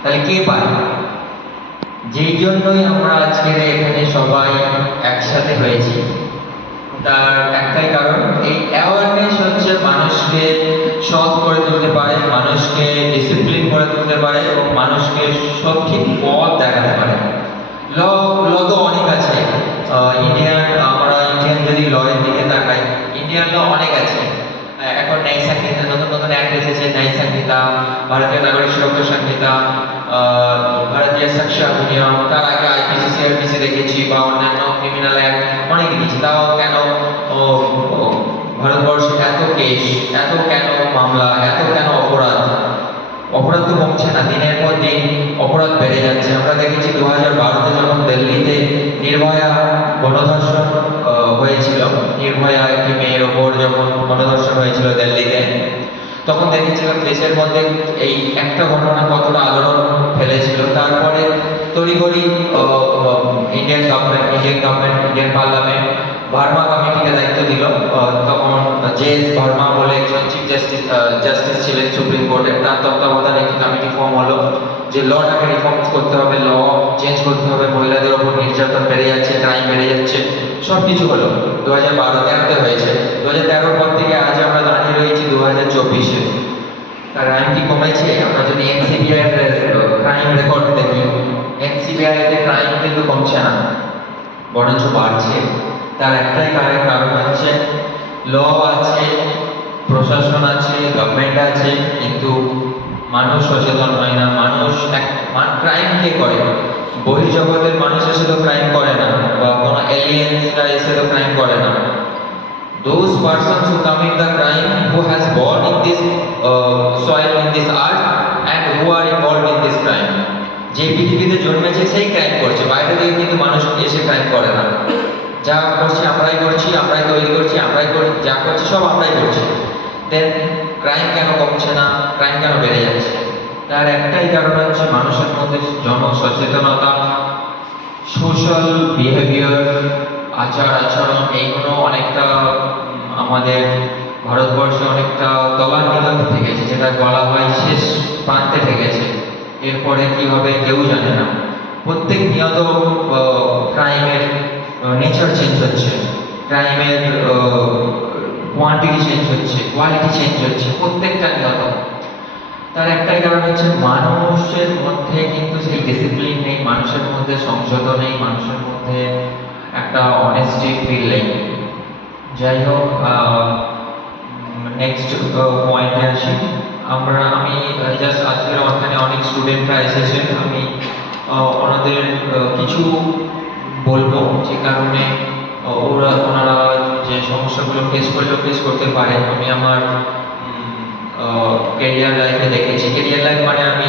তাহলে কে পারে? যেই জন্যই আমরা আজকে এখানে সবাই একসাথে হয়েছি, তার একটাই কারণ, এই অ্যাওয়ারনেস হচ্ছে মানুষকে সৎ করে তুলতে পারে, মানুষকে ডিসিপ্লিন করে তুলতে পারে এবং মানুষকে সঠিক পথ দেখাতে পারে। ল ল তো অনেক আছে। আমরা ইন্ডিয়ান যদি লয়ের দিকে তাকাই, ইন্ডিয়ান ল অনেক আছে। এখন ন্যায় সংহিতা, নতুন নতুন অ্যাক্ট এসেছে, ন্যায় সংহিতা, ভারতীয় নাগরিক সুরক্ষা সংহিতা, ভারতীয় সাক্ষ্য অধিনিয়ম, তার আগে আইপিসি সিআরপিসি দেখেছি বা অন্যান্য ক্রিমিনাল অ্যাক্ট অনেক দেখেছি। তাও কেন ও, ও, ভারতবর্ষে এত কেস, এত কেন মামলা, এত কেন অপরাধ? অপরাধ তো কমছে না, দিনের পর দিন অপরাধ বেড়ে যাচ্ছে। আমরা দেখেছি 2012-তে যখন দিল্লিতে নির্ভয়া গণধর্ষণ হয়েছিল, নির্ভয়া একটি মেয়ের ওপর যখন গণধর্ষণ হয়েছিল দিল্লিতে, তখন দেখেছিলাম দেশের মধ্যে এই একটা ঘটনা কতটা আলোড়ন ফেলেছিল। তারপরে তড়িঘড়ি ইন্ডিয়ান পার্লামেন্ট ভার্মা কমিটিকে দায়িত্ব দিল। তখন ভার্মা বলে একজন চিফ জাস্টিস ছিলেন সুপ্রিম কোর্টের, তার তত্ত্বাবধানে একটি কমিটি ফর্ম হলো যে লটাকে রিফর্ম করতে হবে, ল চেঞ্জ করতে হবে, মহিলাদের ওপর নির্যাতন বেড়ে যাচ্ছে, ক্রাইম বেড়ে যাচ্ছে, সব কিছু হলো। 2012-13-তে হয়েছে। 2013 পর থেকে আজ আমরা দাঁড়িয়ে রয়েছি 2024-এ। ক্রাইম কি কমেছে? আমরা যদি এনসিবিআই এর ক্রাইম রেকর্ড দেখি, এনসিবিআই এর ক্রাইম কিন্তু কমছে না, বরঞ্চ বাড়ছে। তার একটাই কারণ হচ্ছে ল আছে, প্রশাসন আছে, গভর্নমেন্ট আছে, কিন্তু মানুষ সচেতন হয় না। মানুষ ক্রাইম কে করে? বহির্জগতের মানুষ এসে তো ক্রাইম করে না, বা কোনো এলিয়েন্সরা এসে তো ক্রাইম করে না। Those persons who commit the crime, who has born in this soil, in this earth, and who are involved in this crime, যে পৃথিবীতে জন্মেছে সেই ক্রাইম করছে, বাইরে থেকে কিন্তু মানুষ এসে ক্রাইম করে না। যা করছি আমরাই করছি, আমরাই তৈরি করছি, আমরাই করি, যা করছি সব আমরাই করছি। দেন ক্রাইম কেন কমছে না, ক্রাইম কেন বেড়ে যাচ্ছে? তার একটাই কারণ হচ্ছে মানুষের মধ্যে জনসচেতনতা, সোশ্যাল বিহেভিয়ার, আচার আচরণ, এইগুলো অনেকটা আমাদের ভারতবর্ষে অনেকটা তলানিতে থেকেছে, যেটা বলা হয় শেষ প্রান্তে থেকেছে। এরপরে কি হবে কেউ জানে না। প্রত্যেক নিয়ত ক্রাইমের নেচার চেঞ্জ হচ্ছে, ক্রাইমের কোয়ান্টিটি চেঞ্জ হচ্ছে, কোয়ালিটি চেঞ্জ হচ্ছে প্রত্যেকটা নিয়ত। তার একটাই কারণ হচ্ছে মানুষের মধ্যে কিন্তু সেই ডিসিপ্লিন নেই, মানুষের মধ্যে সংযত নেই, মানুষের মধ্যে একটা অনেস্টি ফিল নেই। যাই হোক, নেক্সট পয়েন্টে আসি। আমি জাস্ট আজকের ওখানে অনেক স্টুডেন্টরা এসেছেন, আমি ওনাদের কিছু বলবো, যে কারণে ওনারা যে সমস্যাগুলো ফেস করতে পারে। আমি আমার ক্যারিয়ার লাইফে দেখেছি। ক্যারিয়ার লাইফ মানে আমি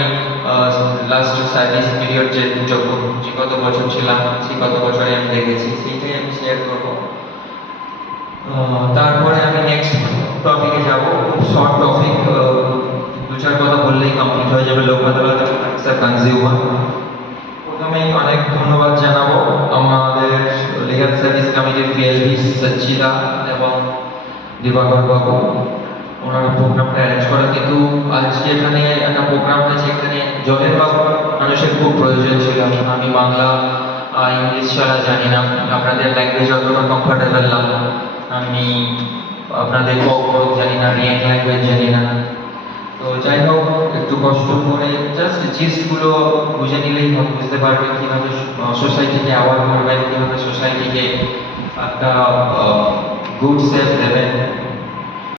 লাস্ট সার্ভিস পিরিয়ড যে কত বছর ছিলাম, সেই কত বছরে আমি দেখেছি, সেইটাই আমি শেয়ার করবো। তারপরে আমি নেক্সট টপিকে যাব। খুব শর্ট টপিক, দু চার কথা বললেই কমপ্লিট হয়ে যাবে। লোক আদালত কনজিউমার। প্রথমেই অনেক ধন্যবাদ জানাবো আমাদের লিগাল সার্ভিস কমিটির পিএলভি সচ্চিদা এবং দিবাকর বাবু, ওনারা প্রোগ্রামটা অ্যারেঞ্জ করে। কিন্তু আজকে এখানে একটা প্রোগ্রাম হয়েছে, এখানে জলের বা মানুষের খুব প্রয়োজন ছিল। আমি বাংলা ইংলিশ ছাড়া জানি না, আপনাদের ল্যাঙ্গুয়েজ অতটা কমফর্টেবল না, আমি আপনাদের জানি না, রিয়েল ল্যাঙ্গুয়েজ জানি না। তো যাই হোক, একটু কষ্ট করে জাস্ট জিস্টগুলো বুঝে নিলেই বুঝতে পারবেন কীভাবে সোসাইটিকে অ্যাওয়ার্ড করবেন, কীভাবে সোসাইটিকে একটা গুড সেফ দেবেন।